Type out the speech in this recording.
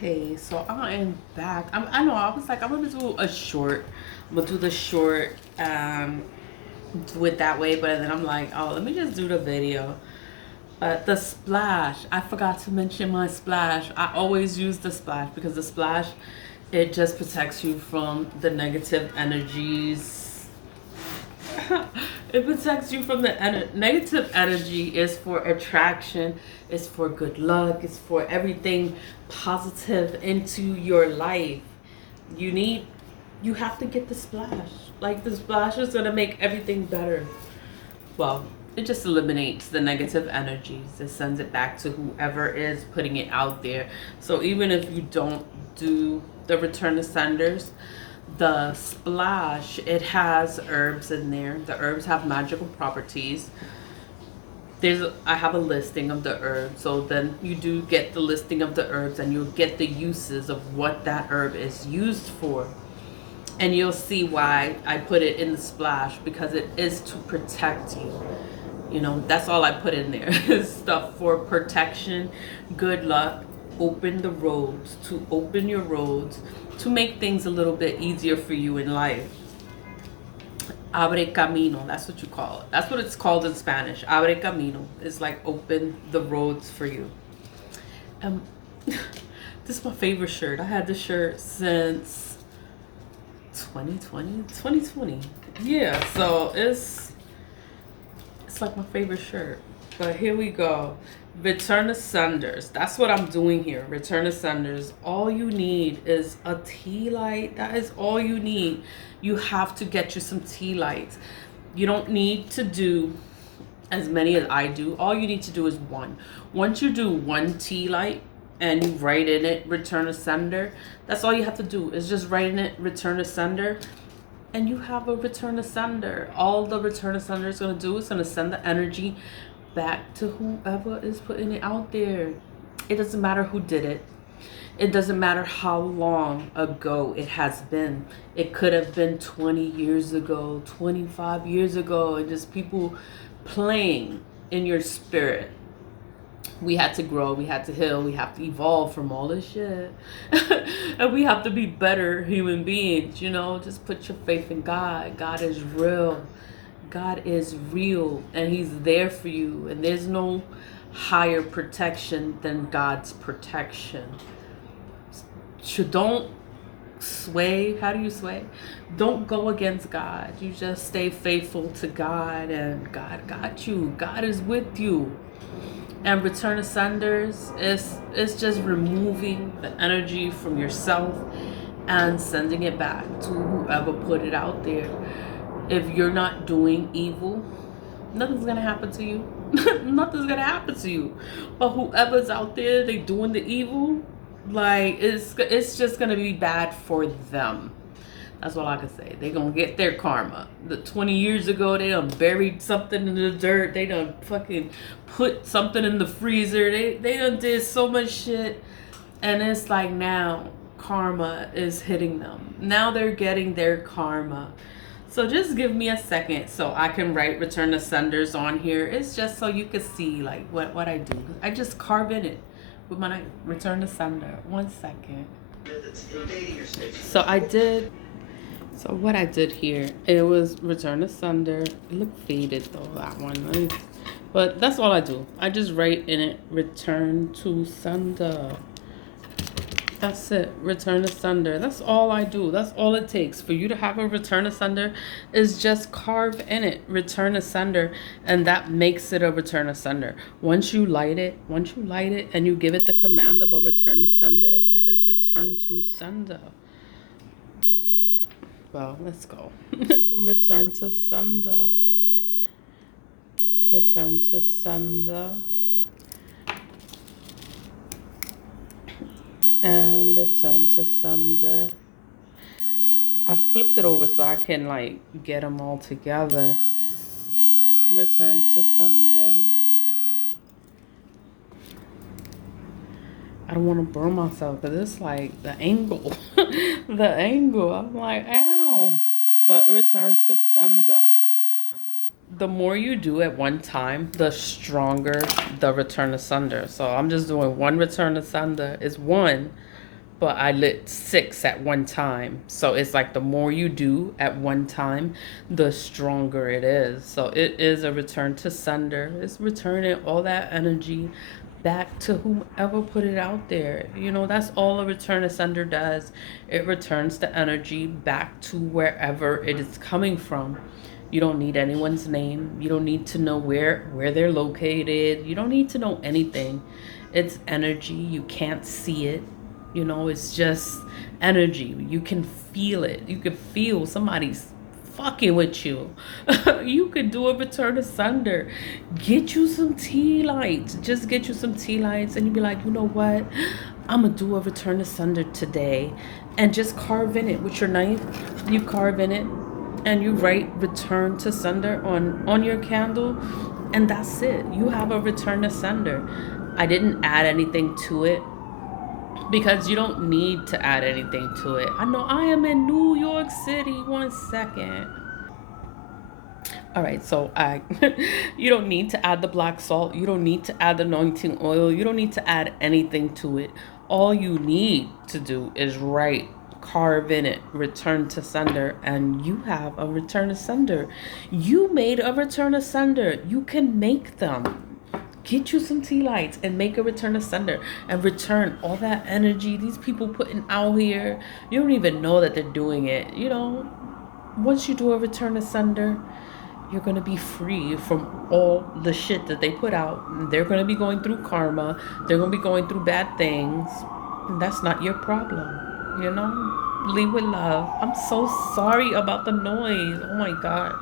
Hey, so I am back. I know I was like I'm gonna do a short. I'm gonna do the short, do it that way. But then I'm like, oh, let me just do the video. But the splash, I forgot to mention my splash. I always use the splash because the splash, it just protects you from the negative energies. It protects you from the negative energy. Is for attraction, it's for good luck, it's for everything positive into your life. You need, you have to get the splash. Like the splash is gonna make everything better. Well, it just eliminates the negative energies. It sends it back to whoever is putting it out there. So even if you don't do the return to senders, the splash, it has herbs in there. The herbs have magical properties. I have a listing of the herbs, so then you do get the listing of the herbs and you'll get the uses of what that herb is used for. And you'll see why I put it in the splash, because it is to protect you. You know, that's all I put in there is stuff for protection, good luck, open the roads, to open your roads, to make things a little bit easier for you in life. Abre camino, that's what you call it. That's what it's called in Spanish. Abre camino is like open the roads for you. Um, this is my favorite shirt. I had this shirt since 2020. Yeah, so it's like my favorite shirt. But here we go. Return to senders. That's what I'm doing here. Return to senders. All you need is a tea light. That is all you need. You have to get you some tea lights. You don't need to do as many as I do. All you need to do is one. Once you do one tea light and you write in it return to sender, that's all you have to do is just write in it return to sender, and you have a return to sender. All the return to sender is going to do is going to send the energy back to whoever is putting it out there. It doesn't matter who did it. It doesn't matter how long ago it has been. It could have been 20 years ago, 25 years ago, and just people playing in your spirit. We had to grow, we had to heal, we have to evolve from all this shit. And we have to be better human beings, you know? Just put your faith in God. God is real. God is real, and he's there for you. And there's no higher protection than God's protection. So don't sway. How do you sway? Don't go against God. You just stay faithful to God, and God got you. God is with you. And return to senders is just removing the energy from yourself and sending it back to whoever put it out there. If you're not doing evil, nothing's gonna happen to you. Nothing's gonna happen to you. But whoever's out there, they doing the evil, like it's just gonna be bad for them. That's all I can say. They gonna get their karma. The 20 years ago, they done buried something in the dirt. They done fucking put something in the freezer. They done did so much shit. And it's like now karma is hitting them. Now they're getting their karma. So just give me a second so I can write return to senders on here. It's just so you can see like what I do. I just carve in it with my return to sender. 1 second. So I did. So what I did here, it was return to sender. It looked faded though, that one. But that's all I do. I just write in it return to sender. That's it. Return to sender. That's all I do. That's all it takes for you to have a return to sender, is just carve in it return to sender, and that makes it a return to sender. Once you light it and you give it the command of a return to sender, that is return to sender. Well, let's go. Return to sender. Return to sender. And return to sender. I flipped it over so I can like get them all together. Return to sender. I don't want to burn myself because it's like the angle. The angle. I'm like, ow. But return to sender. The more you do at one time, the stronger the return to sender. So I'm just doing one return to sender is one. but I lit 6 at one time. So it's like the more you do at one time, the stronger it is. So it is a return to sender. It's returning all that energy back to whomever put it out there. You know, that's all a return to sender does. It returns the energy back to wherever it is coming from. You don't need anyone's name. You don't need to know where they're located. You don't need to know anything. It's energy. You can't see it. You know, it's just energy. You can feel it. You can feel somebody's fucking with you. You could do a return asunder. Get you some tea lights. Just get you some tea lights, and you be like, you know what? I'm gonna do a return asunder today, and just carve in it with your knife. You carve in it, and you write return to sender on your candle, and that's it. You have a return to sender. I didn't add anything to it because you don't need to add anything to it. I know I am in New York City. 1 second. All right, so you don't need to add the black salt. You don't need to add the anointing oil. You don't need to add anything to it. All you need to do is write, carve in it, return to sender, and you have a return to sender. You made a return to sender. You can make them. Get you some tea lights and make a return to sender and return all that energy these people putting out here. You don't even know that they're doing it. You know, once you do a return to sender, you're going to be free from all the shit that they put out. They're going to be going through karma. They're going to be going through bad things. And that's not your problem. You know, leave with love. I'm so sorry about the noise. Oh my God.